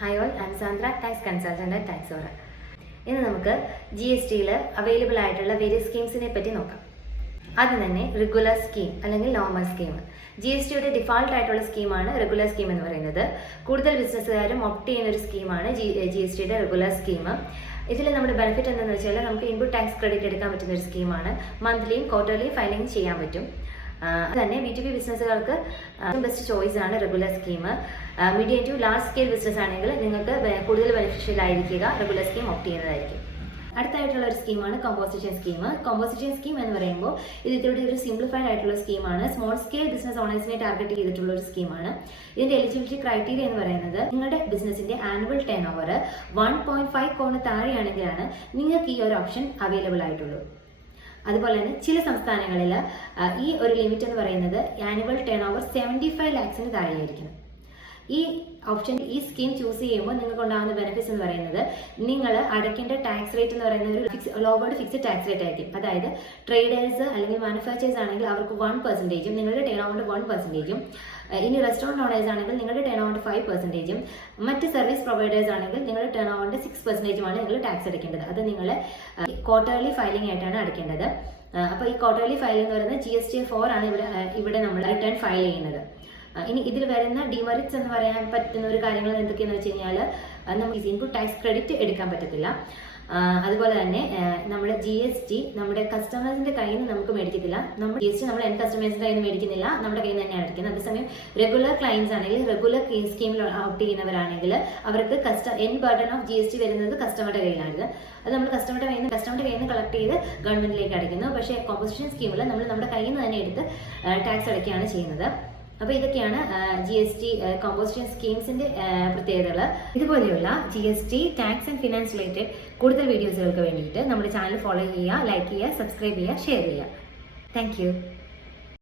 Hi all, I am Sandra, tax consultant at Taxora. ഇന്ന് നമുക്ക് GSTയിൽ available ആയിട്ടുള്ള various സ്കീംസിനെ പറ്റി നോക്കാം. ആദ്യം തന്നെ റെഗുലർ സ്കീം അല്ലെങ്കിൽ നോർമൽ സ്കീം. GSTയുടെ ഡിഫാൾട്ട് ആയിട്ടുള്ള സ്കീമാണ് റെഗുലർ സ്കീം എന്ന് പറയുന്നത്. കൂടുതൽ ബിസിനസ്സുകാരും ഓപ്റ്റ് ചെയ്യുന്ന ഒരു സ്കീമാണ് GSTയുടെ റെഗുലർ സ്കീം. ഇതിൽ നമ്മുടെ ബെനിഫിറ്റ് എന്താണെന്ന് വെച്ചാൽ നമുക്ക് ഇൻപുട്ട് ടാക്സ് ക്രെഡിറ്റ് എടുക്കാൻ പറ്റുന്ന ഒരു സ്കീമാണ്. മന്ത്ലിയും ക്വാർട്ടർലിയും ഫയലിംഗ് ചെയ്യാൻ പറ്റും. തന്നെ B2B ബിസിനസ്സുകൾക്ക് ബെസ്റ്റ് ചോയ്സ് ആണ് regular scheme. Medium to large scale business ആണെങ്കിൽ നിങ്ങൾക്ക് കൂടുതൽ ബെനിഫിഷ്യൽ ആയിരിക്കുക റെഗുലർ സ്കീം ഓപ്റ്റ് ചെയ്യുന്നതായിരിക്കും. അടുത്തായിട്ടുള്ള ഒരു സ്കീമാണ് കോമ്പോസിഷൻ സ്കീം. കോമ്പോസിഷൻ സ്കീം എന്ന് പറയുമ്പോൾ ഇത് ഇതിലൂടെ ഒരു സിംപ്ലിഫൈഡ് ആയിട്ടുള്ള സ്കീമാണ്. സ്മോൾ സ്കെയിൽ ബിസിനസ് ഓണേഴ്സിനെ ടാർഗറ്റ് ചെയ്തിട്ടുള്ള ഒരു സ്കീമാണ്. ഇതിന്റെ എലിജിബിലിറ്റി ക്രൈറ്റീരിയ എന്ന് പറയുന്നത് നിങ്ങളുടെ ബിസിനസിന്റെ ആനുവൽ ടേൺ ഓവർ 1.5 കോണിന് താഴെയാണെങ്കിലാണ് നിങ്ങൾക്ക് ഈ ഒരു ഓപ്ഷൻ അവൈലബിൾ ആയിട്ടുള്ളൂ. അതുപോലെ തന്നെ ചില സംസ്ഥാനങ്ങളിൽ ഈ ഒരു ലിമിറ്റ് എന്ന് പറയുന്നത് ആനുവൽ ടേൺ ഓവർ 75 ലാക്സിന് താഴെയായിരിക്കണം. ഈ ഓപ്ഷൻ ഈ സ്കീം ചൂസ് ചെയ്യുമ്പോൾ നിങ്ങൾക്ക് ഉണ്ടാകുന്ന ബെനിഫിറ്റ്സ് എന്ന് പറയുന്നത് നിങ്ങൾ അടയ്ക്കേണ്ട ടാക്സ് റേറ്റ് എന്ന് പറയുന്നത് ഒരു ലോവേർഡ് ഫിക്സ്ഡ് ടാക്സ് റേറ്റ് ആയിരിക്കും. അതായത് ട്രേഡേഴ്സ് അല്ലെങ്കിൽ മാനുഫാക്ചേഴ്സ് ആണെങ്കിൽ അവർക്ക് 1%, നിങ്ങളുടെ ടേൺ ഓവറിന്റെ 1%. ഇനി റെസ്റ്റോറൻറ്റ് ഓണേഴ്സ് ആണെങ്കിൽ നിങ്ങളുടെ ടേൺ ഓവറിന്റെ 5%. മറ്റ് സർവീസ് പ്രൊവൈഡേഴ്സ് ആണെങ്കിൽ നിങ്ങളുടെ ടേൺ ഓവറിന്റെ 6%ആണ് നിങ്ങൾ ടാക്സ് അടയ്ക്കേണ്ടത്. അത് നിങ്ങൾ ക്വാർട്ടർലി ഫയലിംഗ് ആയിട്ടാണ് അടയ്ക്കേണ്ടത്. അപ്പോൾ ഈ ക്വാർട്ടർലി ഫയലിംഗ് എന്ന് പറയുന്നത് GST-4 ആണ് ഇവിടെ നമ്മൾ റിട്ടേൺ ഫയൽ ചെയ്യുന്നത്. ഇനി ഇതിൽ വരുന്ന ഡിമെറിറ്റ്സ് എന്ന് പറയാൻ പറ്റുന്ന ഒരു കാര്യങ്ങൾ എന്തൊക്കെയാണെന്ന് വെച്ച് കഴിഞ്ഞാൽ നമുക്ക് ഇൻപുട്ട് ടാക്സ് ക്രെഡിറ്റ് എടുക്കാൻ പറ്റത്തില്ല. അതുപോലെ തന്നെ നമ്മുടെ GST നമ്മുടെ കസ്റ്റമേഴ്സിന്റെ കയ്യിൽ നിന്ന് നമുക്ക് മേടിക്കത്തില്ല. നമ്മൾ GST നമ്മൾ എൻ കസ്റ്റമേഴ്സിന്റെ കയ്യിൽ നിന്ന് മേടിക്കുന്നില്ല, നമ്മുടെ കയ്യിൽ നിന്ന് തന്നെയാണ് അടയ്ക്കുന്നത്. അതേസമയം റെഗുലർ ക്ലയൻസ് ആണെങ്കിൽ റെഗുലർ സ്കീമിൽ ഓപ്റ്റ് ചെയ്യുന്നവരാണെങ്കിൽ അവർക്ക് എൻ ബർഡൻ ഓഫ് GST വരുന്നത് കസ്റ്റമറുടെ കയ്യിലാണിത്. അത് നമ്മൾ കസ്റ്റമറുടെ കയ്യിൽ നിന്ന് കളക്ട് ചെയ്ത് ഗവൺമെന്റിലേക്ക് അടയ്ക്കുന്നു. പക്ഷേ കോമ്പോസിഷൻ സ്കീമിൽ നമ്മൾ നമ്മുടെ കയ്യിൽ നിന്ന് തന്നെ എടുത്ത് ടാക്സ് അടയ്ക്കുകയാണ് ചെയ്യുന്നത്. അപ്പോൾ ഇതൊക്കെയാണ് GST കോമ്പോസിഷൻ സ്കീംസിന്റെ പ്രത്യേകതകൾ. ഇതുപോലെയുള്ള GST tax and finance related കൂടുതൽ വീഡിയോസുകൾക്ക് വേണ്ടിയിട്ട് നമ്മുടെ ചാനൽ ഫോളോ ചെയ്യുക, ലൈക്ക് ചെയ്യുക, സബ്സ്ക്രൈബ് ചെയ്യുക, ഷെയർ ചെയ്യുക. താങ്ക്